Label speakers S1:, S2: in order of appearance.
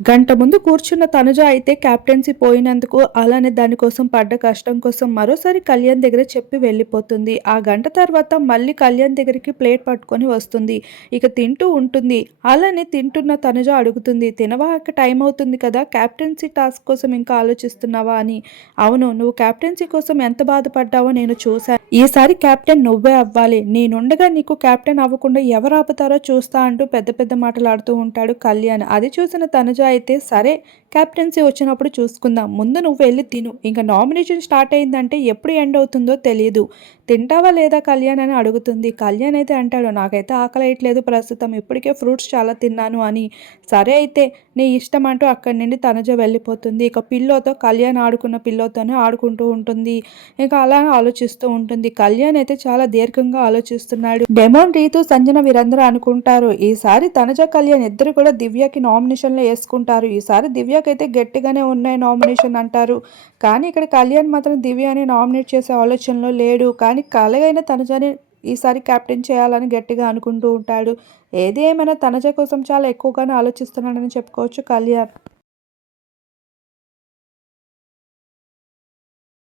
S1: గంట ముందు కూర్చున్న తనుజ అయితే క్యాప్టెన్సీ పోయినందుకు అలానే దానికోసం పడ్డ కష్టం కోసం మరోసారి కళ్యాణ్ దగ్గర చెప్పి వెళ్ళిపోతుంది. ఆ గంట తర్వాత మళ్ళీ కళ్యాణ్ దగ్గరికి ప్లేట్ పట్టుకొని వస్తుంది. ఇక తింటూ ఉంటుంది. అలానే తింటున్న తనుజ అడుగుతుంది తినవాక టైం అవుతుంది కదా. క్యాప్టెన్సీ టాస్క్ కోసం ఇంకా ఆలోచిస్తున్నావా? అని. అవును నువ్వు క్యాప్టెన్సీ కోసం ఎంత బాధపడ్డావో నేను చూశాను. ఈసారి క్యాప్టెన్ నువ్వే అవ్వాలి. నేనుండగా నీకు క్యాప్టెన్ అవ్వకుండా ఎవరు ఆపుతారో చూస్తా అంటూ పెద్ద పెద్ద మాటలాడుతూ ఉంటాడు కళ్యాణ్. అది చూసిన తనుజ అయితే సరే క్యాప్టెన్సీ వచ్చినప్పుడు చూసుకుందాం. ముందు నువ్వు వెళ్ళి తిను. ఇంకా నామినేషన్ స్టార్ట్ అయిందంటే ఎప్పుడు ఎండ్ అవుతుందో తెలియదు తింటావా లేదా కళ్యాణ్ అని అడుగుతుంది. కళ్యాణ్ అయితే అంటాడు నాకైతే ఆకలేయట్లేదు ప్రస్తుతం. ఇప్పటికే ఫ్రూట్స్ చాలా తిన్నాను అని. సరే అయితే నీ ఇష్టం అంటూ అక్కడి నుండి తనుజ వెళ్ళిపోతుంది. ఇక పిల్లోతో కళ్యాణ్ ఆడుకున్న పిల్లోతోనే ఆడుకుంటూ ఉంటుంది. ఇంకా అలా ఆలోచిస్తూ ఉంటుంది. కళ్యాణ్ అయితే చాలా దీర్ఘంగా ఆలోచిస్తున్నాడు. డెమోన్ రీతు సంజన వీరందరూ అనుకుంటారు ఈసారి తనుజ కళ్యాణ్ ఇద్దరు కూడా దివ్యకి నామినేషన్లో వేసుకుంటారు. ఈసారి దివ్యకైతే గట్టిగానే ఉన్నాయి నామినేషన్ అంటారు. కానీ ఇక్కడ కళ్యాణ్ మాత్రం దివ్యని నామినేట్ చేసే ఆలోచనలో లేడు. కానీ కలగైన తనుజని ఈసారి క్యాప్టెన్ చేయాలని గట్టిగా అనుకుంటూ ఉంటాడు. ఏది ఏమైనా తనజ కోసం చాలా ఎక్కువగానే ఆలోచిస్తున్నాడని చెప్పుకోవచ్చు కళ్యాణ్.